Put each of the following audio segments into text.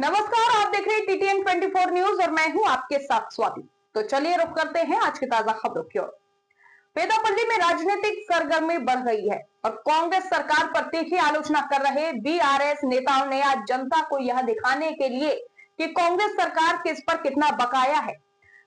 नमस्कार, आप देख रहे हैं टीटीएन 24 न्यूज और मैं हूं आपके साथ स्वाति। तो चलिए रुक करते हैं आज की ताजा खबरों की ओर। पेदापल्ली में राजनीतिक सरगर्मी बढ़ गई है और कांग्रेस सरकार पर तीखी आलोचना कर रहे बीआरएस नेताओं ने आज जनता को यह दिखाने के लिए कि कांग्रेस सरकार किस पर कितना बकाया है,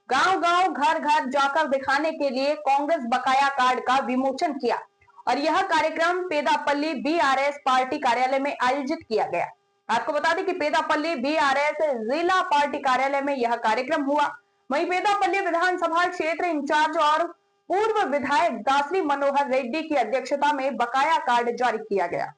गांव-गांव, घर-घर जाकर दिखाने के लिए कांग्रेस बकाया कार्ड का विमोचन किया और यह कार्यक्रम पेदापल्ली बीआरएस पार्टी कार्यालय में आयोजित किया गया। आपको बता दें कि पेदापल्ली बीआरएस जिला पार्टी कार्यालय में यह कार्यक्रम हुआ। वहीं पेदापल्ली विधानसभा क्षेत्र इंचार्ज और पूर्व विधायक दासरी मनोहर रेड्डी की अध्यक्षता में बकाया कार्ड जारी किया गया।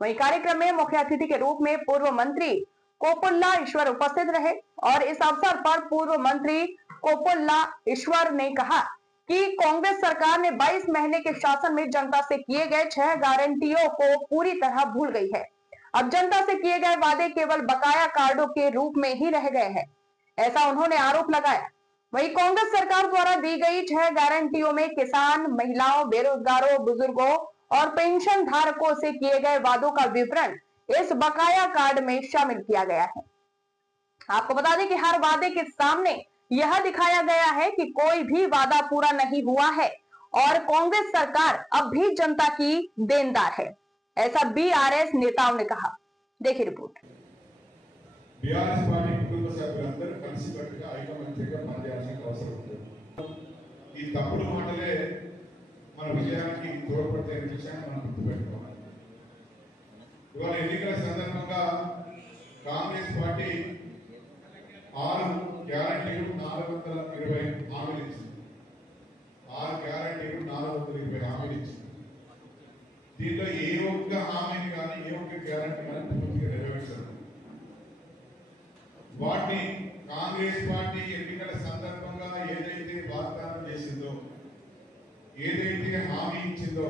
वहीं कार्यक्रम में मुख्य अतिथि के रूप में पूर्व मंत्री कोपुल्ला ईश्वर उपस्थित रहे और इस अवसर पर पूर्व मंत्री कोपुल्ला ईश्वर ने कहा कि कांग्रेस सरकार ने 22 महीने के शासन में जनता से किए गए 6 गारंटियों को पूरी तरह भूल गई है। अब जनता से किए गए वादे केवल बकाया कार्डों के रूप में ही रह गए हैं, ऐसा उन्होंने आरोप लगाया। वहीं कांग्रेस सरकार द्वारा दी गई 6 गारंटियों में किसान, महिलाओं, बेरोजगारों, बुजुर्गों और पेंशन धारकों से किए गए वादों का विवरण इस बकाया कार्ड में शामिल किया गया है। आपको बता दें कि हर वादे के सामने यह दिखाया गया है कि कोई भी वादा पूरा नहीं हुआ है और कांग्रेस सरकार अब भी जनता की देनदार है, ऐसा बीआरएस नेताओं ने कहा। देखिए रिपोर्ट। बीआरएस पार्टी कुटुंब सभ्युలందరూ కలిసికట్టుగా ఐకమత్యంగా పనిచేయాల్సిన అవసరం ఉంది। ఈ తప్పుడు మాటలే మన విజయానికి తోడ్పడే విషయాన్ని మనం గుర్తుపెట్టుకోవాలి। ఇవాళ ఎన్నికల సందర్భంగా కాంగ్రెస్ పార్టీ 6 గ్యారెంటీలు 420 హామీలు ఇచ్చింది। 6 గ్యారెంటీలు 420 హామీలు ఇచ్చింది। దీంట్లో ఏ ఒక్క హామీని కానీ ఏ ఒక్క గ్యారెంటీ కానీ పూర్తిగా నెరవేర్చరు। వాటిని కాంగ్రెస్ పార్టీ ఎన్నికల సందర్భంగా ఏదైతే వాగ్దానం చేసిందో, ఏదైతే హామీ ఇచ్చిందో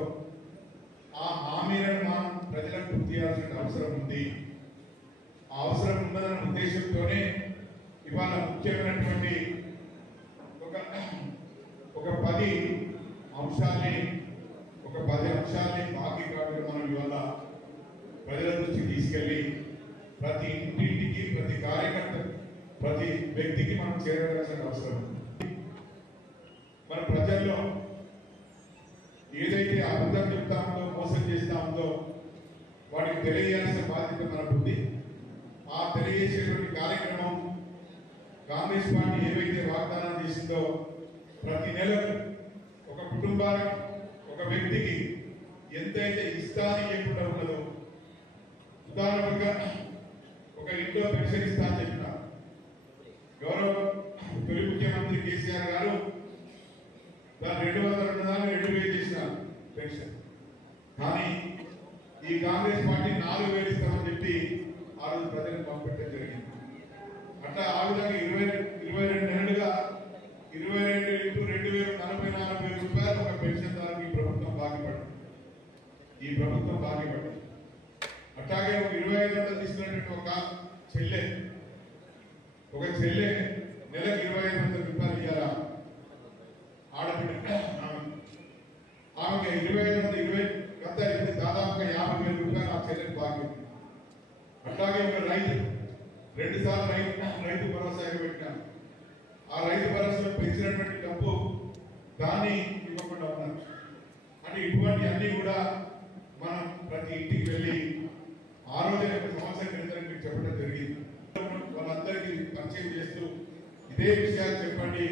ఆ హామీలను మనం ప్రజలకు గుర్తు చేయాల్సిన అవసరం ఉంది। ఆ అవసరం ఉన్నదన్న ఉద్దేశంతోనే ఇవాళ ముఖ్యమైనటువంటి ఒక 10 అంశాలని బాకీ కార్డులు మనం ఇవాళ ప్రజల దృష్టికి తీసుకెళ్లి ప్రతి ఇంటింటికి, ప్రతి కార్యకర్త, ప్రతి వ్యక్తికి మనం చేరవలసిన అవసరం ఉంది। మన ప్రజల్లో ఏదైతే అబద్ధం చెప్తా ఉందో, మోసం చేస్తా ఉందో వాటికి తెలియజేయాల్సిన బాధ్యత మనకు ఉంది। ఆ తెలియజేసేటువంటి కార్యక్రమం కాంగ్రెస్ పార్టీ ఏవైతే వాగ్దానం చేసిందో ప్రతి నెల ఒక కుటుంబానికి, ఒక వ్యక్తికి ఎంతైతే ఇస్తాని చెప్పకుండా ఉన్నదో, ఉదాహరణగా ఒక ఇంట్లో పెన్షన్ ఇస్తా అని చెప్పిన గౌరవ తొలి ముఖ్యమంత్రి కేసీఆర్ గారు దాని 200 చేసినారు పెన్షన్। కానీ ఈ కాంగ్రెస్ పార్టీ 4000 ఇస్తామని చెప్పి ఆ రోజు ప్రజలకు పంపించడం జరిగింది। అట్లా ఆ విధంగా 22 నెలలుగా 22 × 2000 44,000 రూపాయలు ఒక పెన్షన్ దానికి ఈ ప్రభుత్వం బాకీపడింది। అట్లాగే ఒక 2500 తీసుకున్నటువంటి ఒక చెల్లె నెలకు 2500 రూపాయలు ఇవ్వాలా ఆడబిడ్డ, ఆమెకి 2520 గత దాదాపుగా 50,000 రూపాయలు ఆ చెల్లెకి బాకీ ఉంది। అట్లాగే ఒక రైతు 2 సార్లు రైతు భరోసా పెట్టినారు। ఆ రైతు భరోసా పెంచినటువంటి డబ్బు దాన్ని ఇవ్వకుండా ఉన్నారు। అంటే ఇటువంటి అన్ని కూడా మనం ప్రతి ఇంటికి వెళ్ళి ఆ రోజే ఒక సంవత్సరం క్రితం మీకు చెప్పడం జరిగింది। వాళ్ళందరికీ పరిచయం చేస్తూ ఇదే విషయాలు చెప్పండి,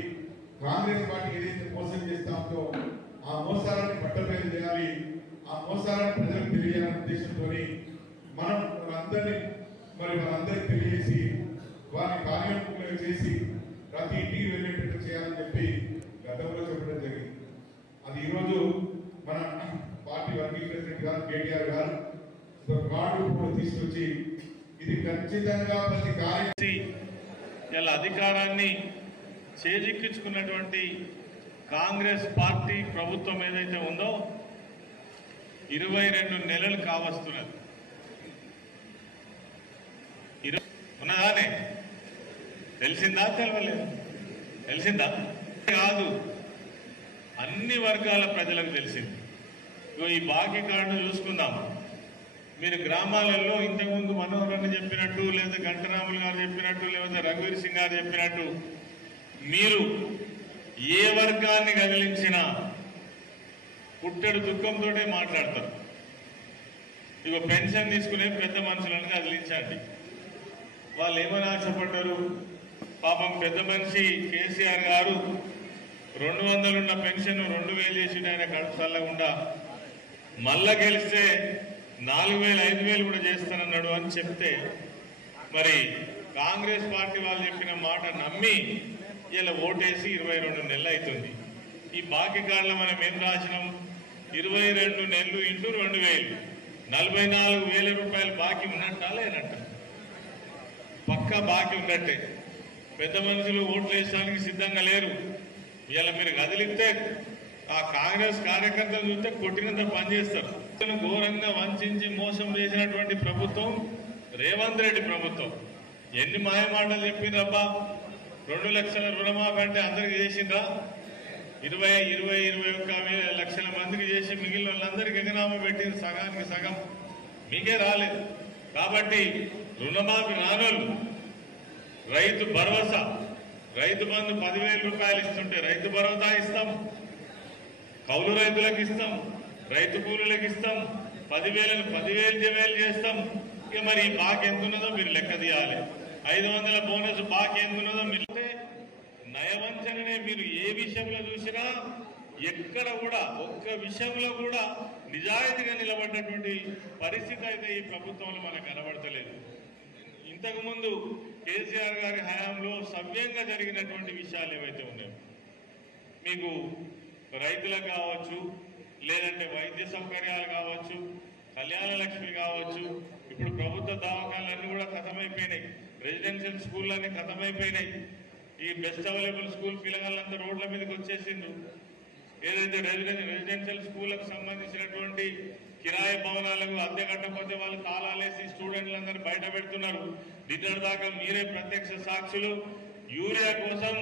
కాంగ్రెస్ పార్టీ ఏదైతే మోసం చేస్తా ఉందో ఆ మోసాలను పట్టబయలు చేయాలి, ఆ మోసాలను ప్రజలకు తెలియాలనే ఉద్దేశంతో మనం వాళ్ళందరికీ తెలియజేసి వారిని కార్యక్రమంలో చేసి ప్రతి ఇంటికి వెళ్ళేటట్టు చేయాలని చెప్పి గతంలో చెప్పడం జరిగింది। అది ఈరోజు మన పార్టీ వర్కింగ్ ప్రెసిడెంట్ గారు కేటీఆర్ గారు కార్డు కూడా తీసుకొచ్చి ఇది ఖచ్చితంగా ప్రతి ఇలా అధికారాన్ని చేజిక్కించుకున్నటువంటి కాంగ్రెస్ పార్టీ ప్రభుత్వం ఏదైతే ఉందో 22 నెలలు కావస్తున్నది। ఉన్నదానే తెలిసిందా? తెలవలేదు? తెలిసిందా? కాదు, అన్ని వర్గాల ప్రజలకు తెలిసింది। ఈ బాకీ కార్డు చూసుకుందాం। మీరు గ్రామాలలో ఇంతకుముందు మనోహర్ చెప్పినట్టు లేదా గంటరాములు గారు చెప్పినట్టు లేదా రఘువీర్ సింగ్ గారు చెప్పినట్టు మీరు ఏ వర్గాన్ని కదిలించినా పుట్టెడు దుఃఖంతో మాట్లాడతారు. ఇక పెన్షన్ తీసుకునే పెద్ద మనుషులను కదిలించండి. వాళ్ళు ఏమని ఆశపడ్డారు? పాపం పెద్ద మనిషి కేసీఆర్ గారు 200 ఉన్న పెన్షన్ 2000 చేసి ఆయన కడుపు చల్లకుండా మళ్ళా గెలిస్తే 4000 5000 కూడా చేస్తానన్నాడు అని చెప్తే మరి కాంగ్రెస్ పార్టీ వాళ్ళు చెప్పిన మాట నమ్మి ఇలా ఓటేసి 22 నెలలు అవుతుంది. ఈ బాకీ కార్డులో మనం ఏం రాసినాం? 22 నెలలు ఇంటూ 2000 44,000 రూపాయలు బాకీ ఉన్నట్టా లేనట్ట? పక్కా బాకీ ఉన్నట్టే. పెద్ద మనుషులు ఓట్లు వేయడానికి సిద్ధంగా లేరు. ఇలా మీరు కదిలిస్తే ఆ కాంగ్రెస్ కార్యకర్తలు చూస్తే కొట్టినంత పనిచేస్తారు. ఘోరంగా వంచి మోసం చేసినటువంటి ప్రభుత్వం రేవంత్ రెడ్డి ప్రభుత్వం. ఎన్ని మాయమాటలు చెప్పిండ్రబ్బా? 2 లక్షల రుణమాఫీ అంటే అందరికి చేసిండ్రా? 21 లక్షల మందికి చేసి మిగిలిన వాళ్ళందరికీ ఎగనామా పెట్టింది సగానికి సగం. మీకే రాలేదు కాబట్టి రుణమాఫీ రానోళ్ళు, రైతు భరోసా, రైతు బంధు 10,000 రూపాయలు ఇస్తుంటే రైతు భరోసా ఇస్తాం, కౌలు రైతులకు ఇస్తాం, రైతు కూలీలకు ఇస్తాం, 10,000ను 10,000 చేస్తాం. ఇక మరి ఈ బాకీ ఎంత ఉన్నదో మీరు లెక్క తీయాలి. 500 బోనస్ బాకీ ఎంత ఉన్నదో మీరు నయవంచననే. మీరు ఏ విషయంలో చూసినా ఎక్కడ కూడా ఒక్క విషయంలో కూడా నిజాయితీగా నిలబడ్డటువంటి పరిస్థితి అయితే ఈ ప్రభుత్వంలో మనకు కనబడతలేదు. ఇంతకుముందు కేసీఆర్ గారి హయాంలో సవ్యంగా జరిగినటువంటి విషయాలు ఏవైతే ఉన్నాయో, మీకు రైతులకు కావచ్చు, లేదంటే వైద్య సౌకర్యాలు కావచ్చు, కళ్యాణ లక్ష్మి కావచ్చు, ఇప్పుడు ప్రభుత్వ దవాఖానాలన్నీ కూడా ఖతమైపోయినాయి, రెసిడెన్షియల్ స్కూళ్ళన్నీ ఖతమైపోయినాయి. ఈ బెస్ట్ అవైలబుల్ స్కూల్ పిల్లగాళ్ళంతా రోడ్ల మీదకి వచ్చేసిండ్రు. ఏదైతే రెసిడెన్షియల్ స్కూళ్ళకు సంబంధించినటువంటి కిరాయి భవనాలకు అద్దె కట్టకపోతే వాళ్ళు తాళాలేసి స్టూడెంట్లందరూ బయట పెడుతున్నారు. నిన్నటి దాకా మీరే ప్రత్యక్ష సాక్షులు. యూరియా కోసం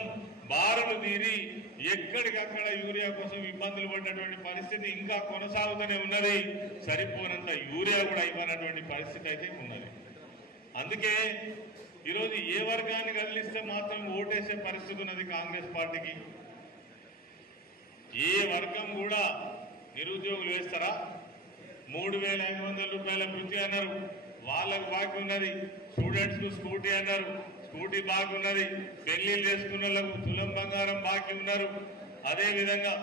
బారులు తీరి ఎక్కడికక్కడ యూరియా కోసం ఇబ్బందులు పడినటువంటి పరిస్థితి ఇంకా కొనసాగుతూనే ఉన్నది. సరిపోనంత యూరియా కూడా ఇవ్వనటువంటి పరిస్థితి అయితే ఉన్నది. అందుకే ఈరోజు ఏ వర్గాన్ని కదిలిస్తే మాత్రం ఓటేసే పరిస్థితి ఉన్నది కాంగ్రెస్ పార్టీకి. ఏ వర్గం కూడా నిరుద్యోగులు వేస్తారా? 3,500 రూపాయల వృత్తి అన్నారు, వాళ్ళకు బాకీ ఉన్నది. స్టూడెంట్స్ కు స్కూటీ అన్నారు, స్కూటీ బాకీ ఉన్నది. పెళ్లిళ్ళు చేసుకున్న వాళ్ళకు తులం బంగారం బాకీ ఉన్నారు. అదేవిధంగా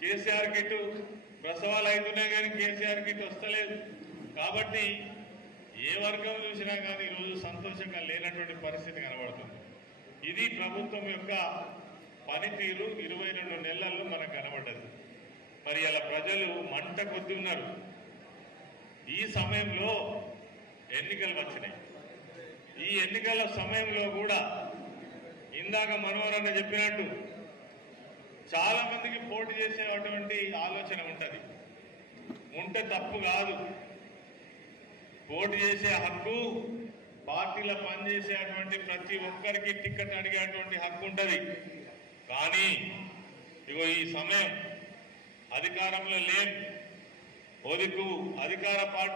కేసీఆర్ కిట్, ప్రసవాలు అవుతున్నాయి కానీ కేసీఆర్ కిట్ వస్తలేదు. కాబట్టి ఏ వర్గం చూసినా కానీ ఈరోజు సంతోషంగా లేనటువంటి పరిస్థితి కనబడుతుంది. ఇది ప్రభుత్వం యొక్క పనితీరు 22 నెలల్లో మనకు కనబడ్డది. మరి అలా ప్రజలు మంట కొద్ది ఉన్నారు. ఈ సమయంలో ఎన్నికలు వచ్చినాయి. ఈ ఎన్నికల సమయంలో కూడా ఇందాక మనోహర్ చెప్పినట్టు చాలా మందికి పోటీ చేసేటువంటి ఆలోచన ఉంటుంది. ఉంటే తప్పు కాదు. పోటీ చేసే హక్కు, పార్టీలో పనిచేసేటువంటి ప్రతి ఒక్కరికి టికెట్ అడిగేటువంటి హక్కు ఉంటుంది. కానీ ఇగో ఈ సమయం అధికారంలో లేని అధికార పార్టీ